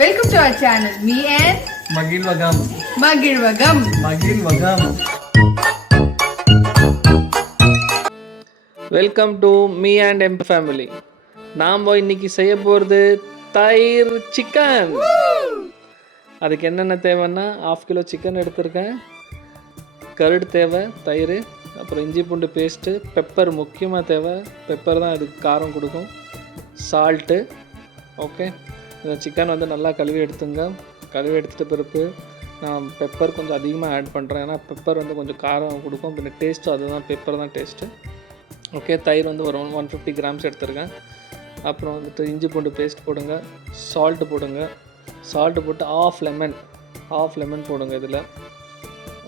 Welcome to our channel. Me and Magilvagam. Magilvagam. Magilvagam. Welcome to me and M family. நாம் இன்னைக்கு செய்ய போகிறது தயிர் சிக்கன். அதுக்கு என்னென்ன தேவைன்னா 1/2 கிலோ சிக்கன் எடுத்திருக்கேன், கருடு தேவை, தயிர், அப்புறம் இஞ்சி பூண்டு பேஸ்ட்டு, பெப்பர் முக்கியமாக தேவை. பெப்பர் தான் அதுக்கு காரம் கொடுக்கும். சால்ட்டு. ஓகே, இந்த சிக்கன் வந்து நல்லா கழுவி எடுத்துங்க. கழுவி எடுத்துகிட்ட பிறகு நான் பெப்பர் கொஞ்சம் அதிகமாக ஆட் பண்ணுறேன், ஏன்னா பெப்பர் வந்து கொஞ்சம் காரம் கொடுக்கும். பின்ன டேஸ்ட்டும் அதுதான், பெப்பர் தான் டேஸ்ட்டு. ஓகே, தயிர் வந்து ஒரு 150 கிராம்ஸ் எடுத்துருக்கேன். அப்புறம் வந்துட்டு இஞ்சி பூண்டு பேஸ்ட் போடுங்க, சால்ட்டு போடுங்க. சால்ட்டு போட்டு ஆஃப் லெமன் போடுங்க இதில்.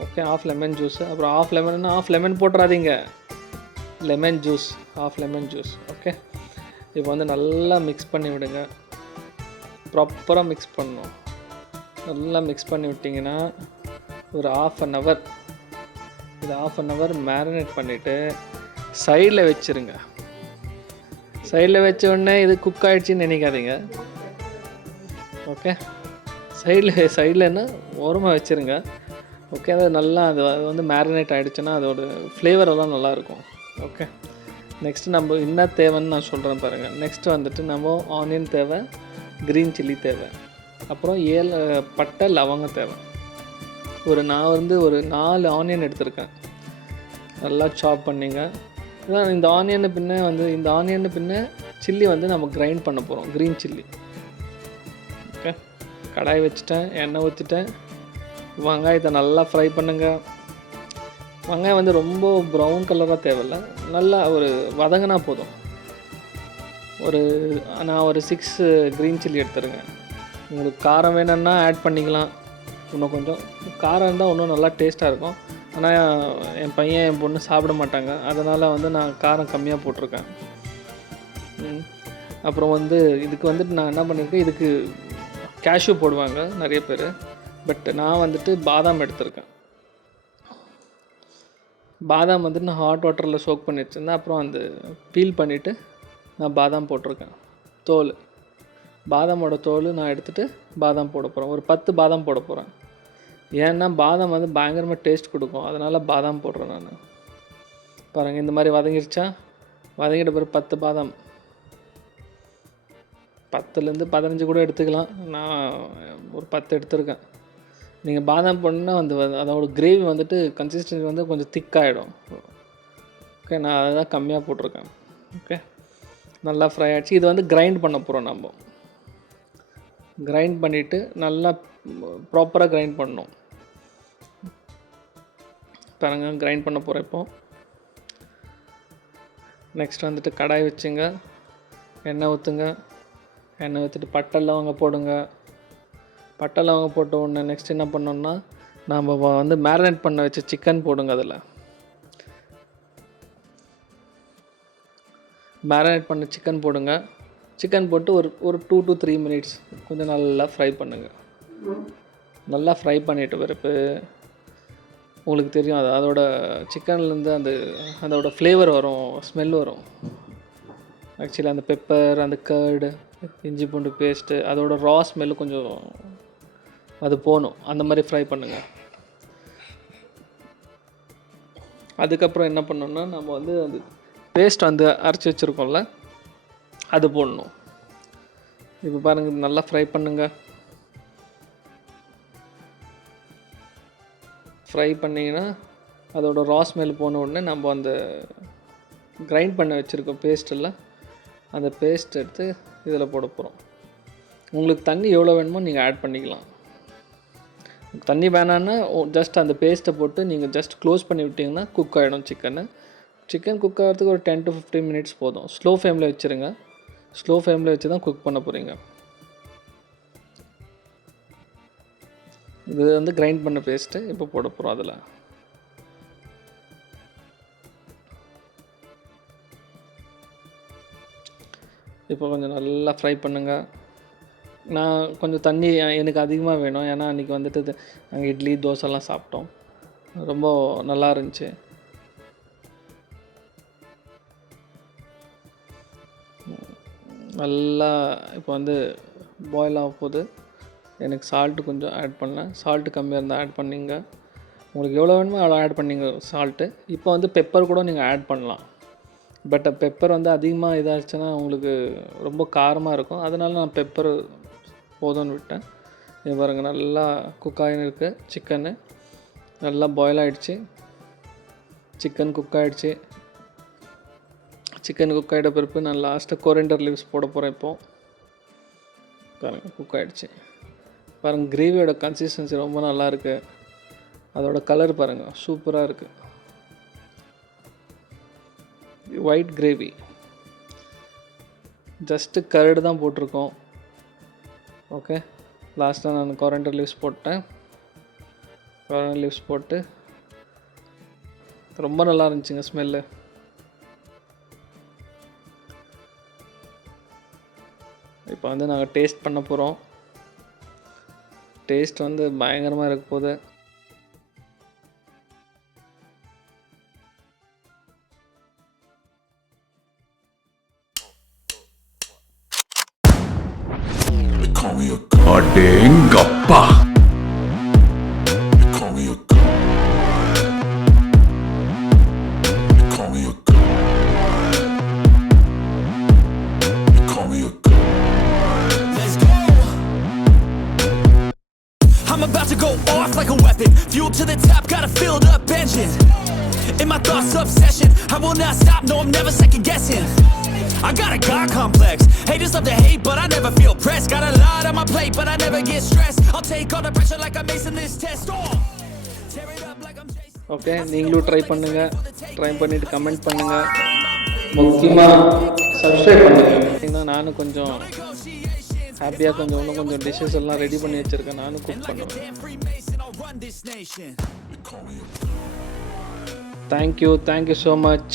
Okay, half lemon juice. அப்புறம் ஆஃப் லெமன் போட்டுறாதீங்க, lemon juice, half lemon juice. Okay, இப்போ வந்து நல்லா மிக்ஸ் பண்ணி விடுங்க. ப்ராப்பராக மிக்ஸ் பண்ணணும். நல்லா மிக்ஸ் பண்ணி விட்டிங்கன்னா ஒரு ½ அன் ஹவர், இது ½ அன் ஹவர் மேரினேட் பண்ணிவிட்டு சைடில் வச்சுருங்க. சைடில் வச்ச உடனே இது குக் ஆகிடுச்சின்னு நினைக்காதீங்க. ஓகே, சைடில் என்ன ஓரமாக வச்சுருங்க. ஓகே, அது நல்லா அது வந்து மேரினேட் ஆகிடுச்சுன்னா அதோட ஃப்ளேவர் எல்லாம் நல்லாயிருக்கும். ஓகே, நெக்ஸ்ட்டு நம்ம என்ன தேவைன்னு நான் சொல்கிறேன் பாருங்கள். நெக்ஸ்ட்டு வந்துட்டு நம்ம ஆனியன் தேவை, க்ரீன் சில்லி தேவை, அப்புறம் பட்டை லவங்கம் தேவை. நான் வந்து ஒரு 4 ஆனியன் எடுத்திருக்கேன், நல்லா சாப் பண்ணிங்க. இந்த ஆனியனை பின்ன சில்லி வந்து நம்ம கிரைண்ட் பண்ண போகிறோம், க்ரீன் சில்லி. ஓகே, கடாய் வச்சுட்டேன், எண்ணெய் ஊற்றிட்டேன். வெங்காயத்தை நல்லா ஃப்ரை பண்ணுங்கள். வெங்காயம் வந்து ரொம்ப ப்ரௌன் கலராக தேவையில்ல, நல்லா ஒரு வதங்கினா போதும். நான் ஒரு 6 க்ரீன் சில்லி எடுத்துருங்க. உங்களுக்கு காரம் வேணும்னா ஆட் பண்ணிக்கலாம், இன்னும் கொஞ்சம் காரம் இருந்தால் இன்னும் நல்லா டேஸ்ட்டாக இருக்கும். ஆனால் என் பையன் என் பொண்ணு சாப்பிட மாட்டாங்க, அதனால் வந்து நான் காரம் கம்மியாக போட்டிருக்கேன். அப்புறம் வந்து இதுக்கு வந்துட்டு நான் என்ன பண்ணியிருக்கேன், இதுக்கு கேஷ்யூ போடுவாங்க நிறைய பேர், பட் நான் வந்துட்டு பாதாம் எடுத்திருக்கேன். பாதாம் வந்துட்டு நான் ஹாட் வாட்டரில் சோக் பண்ணி வச்சுருந்தேன். அப்புறம் அந்த பீல் பண்ணிவிட்டு நான் பாதாம் போட்டிருக்கேன். பாதாமோட தோல் நான் எடுத்துகிட்டு பாதாம் போட போகிறேன். ஒரு 10 பாதாம் போட போகிறேன். ஏன்னா பாதாம் வந்து பயங்கரமாக டேஸ்ட் கொடுக்கும், அதனால் பாதாம் போடுறேன் நான். பாருங்கள், இந்த மாதிரி வதங்கிடுச்சா? வதங்கிட்ட பிறகு 10 பாதாம், 10லேருந்து 15 கூட எடுத்துக்கலாம். நான் ஒரு 10 எடுத்துருக்கேன். நீங்கள் பாதாம் போடணுன்னா அதோட கிரேவி வந்துட்டு கன்சிஸ்டன்சி வந்து கொஞ்சம் திக்காகிடும். ஓகே, நான் அதை தான் கம்மியாக போட்டிருக்கேன். ஓகே, நல்லா ஃப்ரை ஆகிடுச்சு. இது வந்து கிரைண்ட் பண்ண போகிறோம். நம்ம கிரைண்ட் பண்ணிவிட்டு நல்லா ப்ராப்பராக கிரைண்ட் பண்ணணும். பாருங்க, கிரைண்ட் பண்ண போகிறேன் இப்போது. நெக்ஸ்ட் வந்துட்டு கடாய் வச்சுங்க, எண்ணெய் ஊற்றுங்க. எண்ணெய் ஊற்றிட்டு பட்டை லவங்கம் போடுங்க. பட்டை லவங்கம் போட்ட உடனே நெக்ஸ்ட் என்ன பண்ணோன்னா, நம்ம வந்து மேரினேட் பண்ண வச்ச சிக்கன் போடுங்க. அதில் மேரினேட் பண்ண சிக்கன் போடுங்க. சிக்கன் போட்டு ஒரு 2 to 3 மினிட்ஸ் கொஞ்சம் நல்லா ஃப்ரை பண்ணுங்கள். நல்லா ஃப்ரை பண்ணிட்டு பிறகு உங்களுக்கு தெரியும், அதோட சிக்கன்லேருந்து அதோட ஃப்ளேவர் வரும், ஸ்மெல் வரும். ஆக்சுவலி அந்த பெப்பர், அந்த கர்டு, இஞ்சி பூண்டு பேஸ்ட்டு, அதோட ரா ஸ்மெல்லு கொஞ்சம் அது போகணும். அந்த மாதிரி ஃப்ரை பண்ணுங்கள். அதுக்கப்புறம் என்ன பண்ணோன்னா, நம்ம வந்து அந்த பேஸ்ட் வந்து அரைச்சி வச்சுருக்கோம்ல, அது போடணும். இப்போ பாருங்கள், நல்லா ஃப்ரை பண்ணுங்கள். ஃப்ரை பண்ணிங்கன்னா அதோட ரா ஸ்மெல் போன உடனே நம்ம அந்த கிரைண்ட் பண்ண வச்சுருக்கோம் பேஸ்ட்டில், அந்த பேஸ்ட் எடுத்து இதில் போட போகிறோம். உங்களுக்கு தண்ணி எவ்வளோ வேணுமோ நீங்கள் ஆட் பண்ணிக்கலாம். தண்ணி வேணான்னா ஜஸ்ட் அந்த பேஸ்ட்டை போட்டு நீங்கள் ஜஸ்ட் க்ளோஸ் பண்ணி விட்டிங்கன்னா குக் ஆகிடும் சிக்கன் குக் ஆகிறதுக்கு ஒரு 10 to 15 மினிட்ஸ் போதும். ஸ்லோ ஃப்ளேமில் வச்சுருங்க. ஸ்லோ ஃப்ளேமில் வச்சு தான் குக் பண்ண போகிறீங்க. இது வந்து கிரைண்ட் பண்ண பேஸ்ட்டு இப்போ போட போகிறோம். அதில் இப்போ கொஞ்சம் நல்லா ஃப்ரை பண்ணுங்கள். நான் கொஞ்சம் தண்ணி எனக்கு அதிகமாக வேணும், ஏன்னா அன்றைக்கி வந்துட்டு நாங்கள் இட்லி தோசைலாம் சாப்பிட்டோம், ரொம்ப நல்லா இருந்துச்சு. நல்லா இப்போ வந்து பாயில் ஆக போகுது. எனக்கு சால்ட்டு கொஞ்சம் ஆட் பண்ணேன். சால்ட்டு கம்மியாக இருந்தால் ஆட் பண்ணிங்க. உங்களுக்கு எவ்வளோ வேணுமோ அவ்வளோ ஆட் பண்ணிங்க சால்ட்டு. இப்போ வந்து பெப்பர் கூட நீங்கள் ஆட் பண்ணலாம். பட் பெப்பர் வந்து அதிகமாக இதாகிடுச்சுன்னா உங்களுக்கு ரொம்ப காரமாக இருக்கும். அதனால நான் பெப்பர் போதும்னு விட்டேன். இது பாருங்கள், நல்லா குக் ஆகின்னு இருக்குது சிக்கனு. நல்லா பாயில் ஆகிடுச்சு. சிக்கன் குக் ஆகிடுச்சு. சிக்கன் குக் ஆகிட்ட பிறப்பு நான் லாஸ்ட்டு கொரியாண்டர் லீவ்ஸ் போட போகிறேன். இப்போது பாருங்கள் குக் ஆகிடுச்சு. பாருங்கள், கிரேவியோட கன்சிஸ்டன்சி ரொம்ப நல்லா இருக்குது. அதோட கலர் பாருங்கள், சூப்பராக இருக்குது. White gravy. ஜஸ்ட்டு கர்டு தான் போட்டிருக்கோம். ஓகே, லாஸ்ட்டாக நான் கொரியாண்டர் லீவ்ஸ் போட்டேன். கொரியாண்டர் லீவ்ஸ் போட்டு ரொம்ப நல்லா இருந்துச்சுங்க ஸ்மெல்லு. இப்போ வந்து நாங்கள் டேஸ்ட் பண்ண போகிறோம். டேஸ்ட் வந்து பயங்கரமாக இருக்க போகுது. அடேங்கப்பா. I'm about to go off like a weapon. Fuel to the top, got a filled up engine. In my thoughts, obsession. I will not stop, no, I'm never second guessing. I got a God complex. Haters love to hate, but I never feel pressed. Got a lot on my plate, but I never get stressed. I'll take all the pressure like I'm acing this test. Oh, tear it up like I'm Jason. Okay, நீங்களும் try பண்ணுங்கள். Try பண்ணிவிட்டு comment பண்ணுங்கள். முக்கியமாக subscribe பண்ணுங்கள். நானும் கொஞ்சம் ஹாப்பியாக இன்னும் கொஞ்சம் டிஷ்ஷஸ் எல்லாம் ரெடி பண்ணி வச்சுருக்கேன். நானும் குக் பண்ணுவேன். Thank you so much.